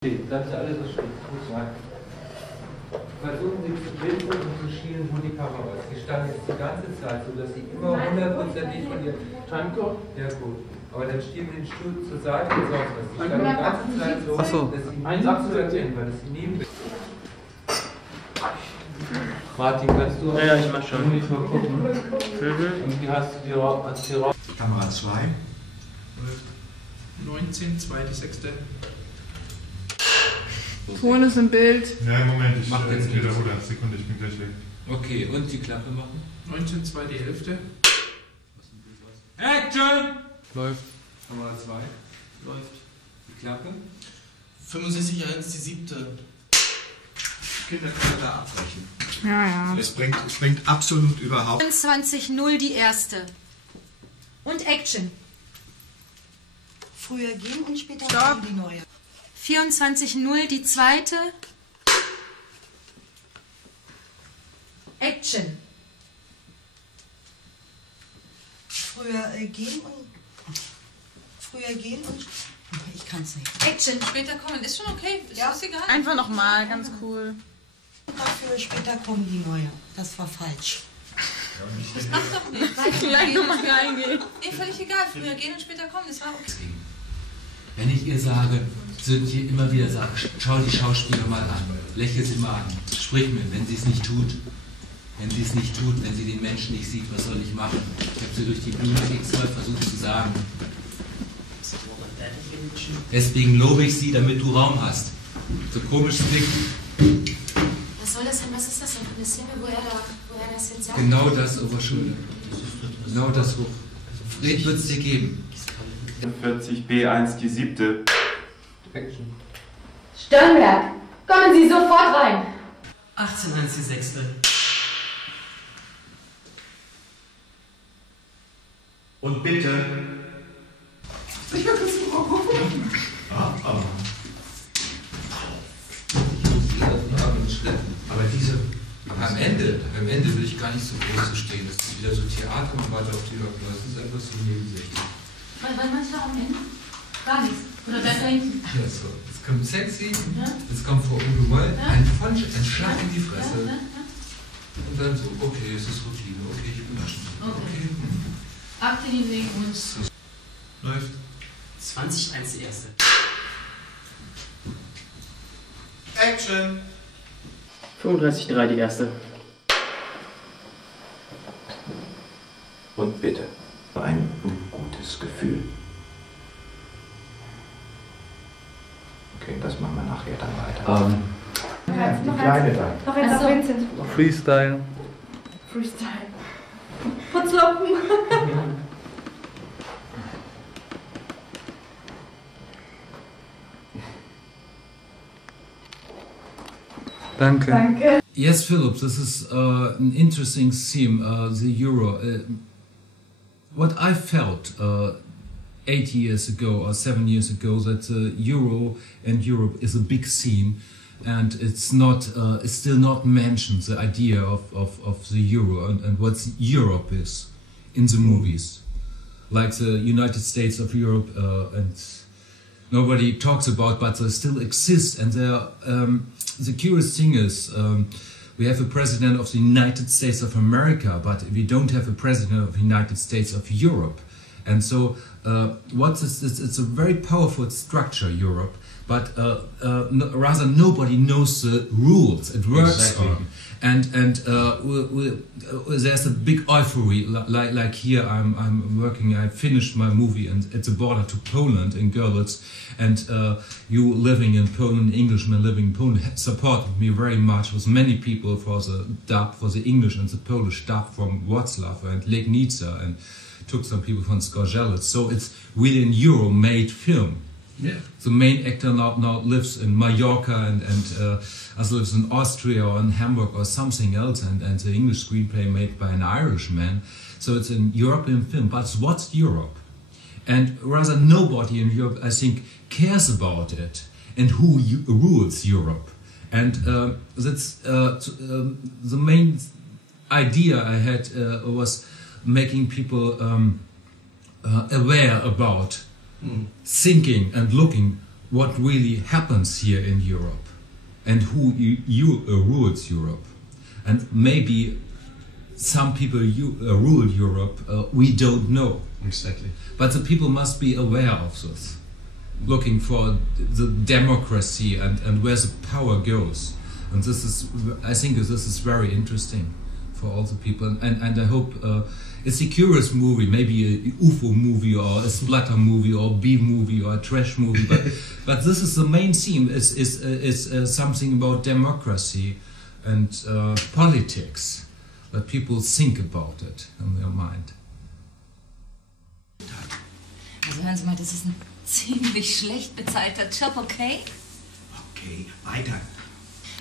Das ist alles, was steht. Versuchen Sie zu blinden und zu schielen, wo die Kamera ist. Sie stand jetzt die ganze Zeit, sodass Sie immer hundertprozentig von Ihrem Timecode. Ja, gut. Aber dann stehen Sie den Stuhl zur Seite und sonst was. Sie stand die ganze Zeit so, dass Sie nie zu erzählen, weil das Sie neben. Martin, kannst du ja, ich mach schon. Monitor gucken? Und wie hast du die Kamera 2. 19, 2.6. Ton ist im Bild. Ja, Moment, ich mach jetzt wiederhole. Sekunde, ich bin gleich weg. Okay, und die Klappe machen? 19, 2.11. Action! Läuft. Kamera 2. Läuft. Die Klappe? 65, 1, die 7. Kinder können da abbrechen. Ja, ja. Es bringt absolut überhaupt. 24:0 die erste. Und Action. Früher gehen und später Stopp. kommen die neue. 24:0 die zweite. Action. Früher gehen und ich kann's nicht. Action. Später kommen. Ist schon okay. Ist Ja. das egal? Einfach nochmal, ganz cool. Dafür später kommen die neue. Das war falsch. Das macht doch nichts. Gleich nochmal reingehen. Nee, völlig egal. Früher gehen und später kommen. Das war okay. Wenn ich ihr sage, ich immer wieder sage, schau die Schauspieler mal an, lächel sie mal an, sprich mir, wenn sie es nicht tut, wenn sie den Menschen nicht sieht, was soll ich machen? Ich habe sie durch die Blume x-mal versucht zu sagen. Deswegen lobe ich sie, damit du Raum hast. So komisch klingt. Was soll das denn? Was ist das denn für eine Szene, wo er das jetzt sagt? Genau das, Oberschule. Genau das hoch. Fred wird es dir geben. 40b1 die 7. Action. Sternberg, kommen Sie sofort rein. 18, 1, die 6. Und bitte. Ich hab das Aber diese, am Ende will ich gar nicht so groß stehen. Das ist wieder so Theater, man wartet auf die Leute. Das ist einfach so nebensächlich. Was meinst du am Ende? Gar nichts. Oder besser hinten? Ja, so. Jetzt kommt sexy, jetzt kommt Frau Ungewollt, ein Punch, ein Schlag in die Fresse. Und dann so, okay, es ist Routine, okay, ich bin schon. Okay. Akte hinlegen und... Läuft. 20, 1, die erste. Action! 35, 3, die erste. Und bitte. Ein gutes Gefühl. Okay, das machen wir nachher dann weiter. Die Kleine dann. Noch eins auf Vincent. Freestyle. Freestyle. Putzlappen. Danke. Danke. Yes, Philip, this is an interesting theme, the Euro. What I felt 8 years ago or 7 years ago, that the Euro and Europe is a big theme, and it's still not mentioned, the idea of the Euro and what Europe is in the movies, like the United States of Europe, and nobody talks about, but they still exist. And the curious thing is, we have a president of the United States of America, but we don't have a president of the United States of Europe. And so, it's a very powerful structure, Europe, but rather nobody knows the rules it works on. And there's a big euphoria, like here I'm working, I finished my movie and at the border to Poland in Görlitz, and you living in Poland, Englishmen living in Poland, supported me very much, with many people for the dub, for the English and the Polish dub from Wrocław and Legnica, and took some people from Skorzelec. So it's really an Euro-made film. Yeah. The main actor now lives in Mallorca and lives in Austria or in Hamburg or something else, and the English screenplay made by an Irishman. So it's an European film, but what's Europe? And rather nobody in Europe, I think, cares about it and who rules Europe. And that's the main idea I had was making people aware about thinking and looking what really happens here in Europe and who rules Europe. And maybe some people rule Europe, we don't know. Exactly. But the people must be aware of this, looking for the democracy and where the power goes. And this is, I think this is very interesting for all the people. And I hope it's a curious movie, maybe a UFO movie or a splatter movie or B movie or a trash movie. But this is the main theme, is something about democracy and politics, that people think about it in their mind. Also hören Sie mal, das ist ein ziemlich schlecht bezahlter Job, okay? Okay, weiter.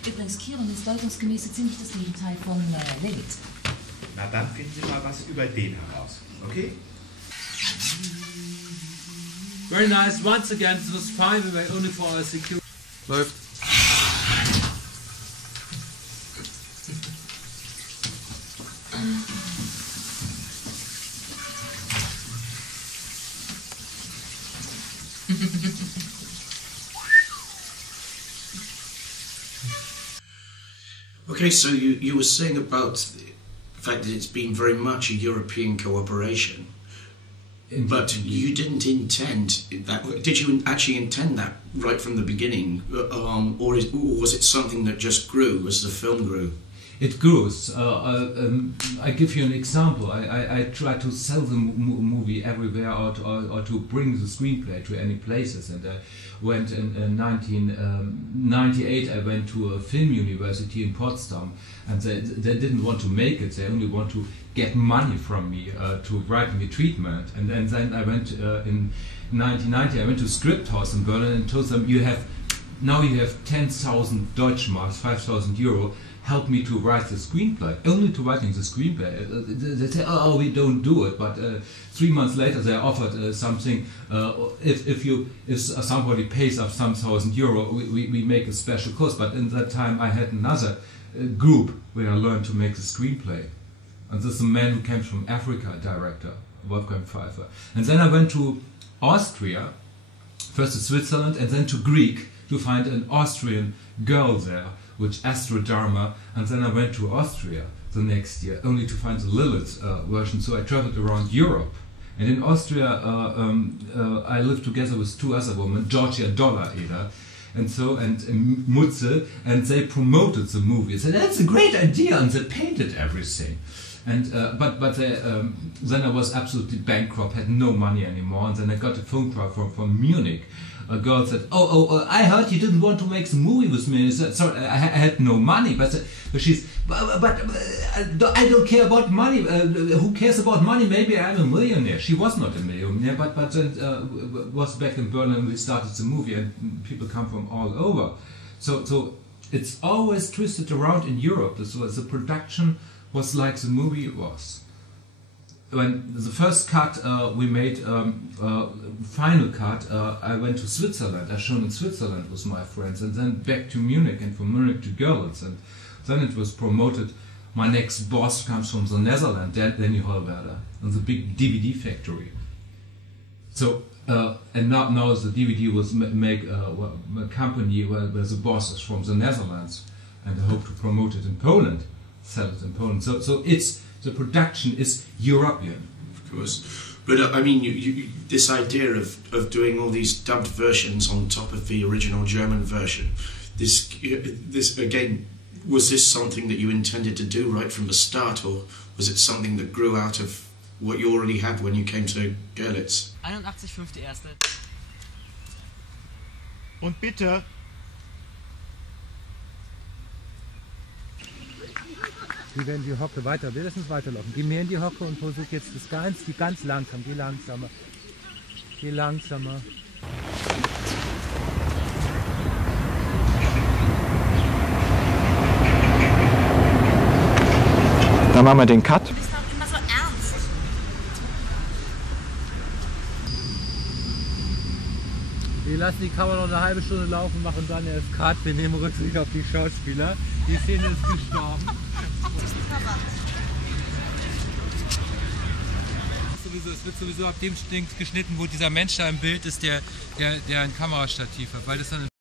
Übrigens, Kiron ist deutungsgemäß so ziemlich das Gegenteil von Lilith. Na dann finden Sie mal was über den heraus, okay? Very nice. Once again, it was fine. We were only for our security. Läuft. Okay, so you were saying about the fact that it's been very much a European cooperation, but you didn't intend that. Did you actually intend that right from the beginning, or was it something that just grew as the film grew? It grows. I give you an example. I try to sell the movie everywhere, or to bring the screenplay to any places. And I went in 1998. I went to a film university in Potsdam, and they didn't want to make it. They only want to get money from me to write me a treatment. And then I went in 1990. I went to Script House in Berlin and told them, you have 10,000 Deutschmarks, 5,000 euro. Help me to write the screenplay, only to writing the screenplay. They say, oh, we don't do it, but 3 months later they offered something. If somebody pays us some thousand euro, we make a special course. But in that time I had another group where I learned to make the screenplay. And this is a man who came from Africa, director, Wolfgang Pfeiffer. And then I went to Austria, first to Switzerland, and then to Greek to find an Austrian girl there, which AstroEuros, and then I went to Austria the next year, only to find the Lilith version. So I traveled around Europe, and in Austria I lived together with 2 other women, Georgia Dollar-Eder, and Mutze, and they promoted the movie. They said, that's a great idea, and they painted everything. And but then I was absolutely bankrupt, had no money anymore, and then I got a phone call from Munich. A girl said, I heard you didn't want to make the movie with me. I said, sorry, I had no money. But I don't care about money. Who cares about money? Maybe I'm a millionaire. She was not a millionaire, but was back in Berlin. We started the movie, and people come from all over. So it's always twisted around in Europe. So the production was like the movie was. When the first cut we made, final cut, I went to Switzerland. I shone in Switzerland with my friends, and then back to Munich, and from Munich to Görlitz, and then it was promoted. My next boss comes from the Netherlands, Danny Hollwerder, and the big DVD factory. So and now the DVD was make a company where the boss is from the Netherlands, and I hope to promote it in Poland, sell it in Poland. So it's. The production is European. Of course. But I mean, this idea of doing all these dubbed versions on top of the original German version, this again, was this something that you intended to do right from the start, or was it something that grew out of what you already had when you came to Görlitz? 81,5 die erste. Und bitte. Geh in die Hocke weiter, mindestens weiterlaufen. Geh mehr in die Hocke und versuch jetzt die ganz langsam, geh langsamer. Geh langsamer. Dann machen wir den Cut. Du bist doch immer so ernst. Wir lassen die Kamera noch eine halbe Stunde laufen, machen dann erst Cut. Wir nehmen Rücksicht auf die Schauspieler. Die Szene ist gestorben. sowieso, es wird sowieso ab dem Ding geschnitten, wo dieser Mensch da im Bild ist, der ein Kamerastativ hat, weil das dann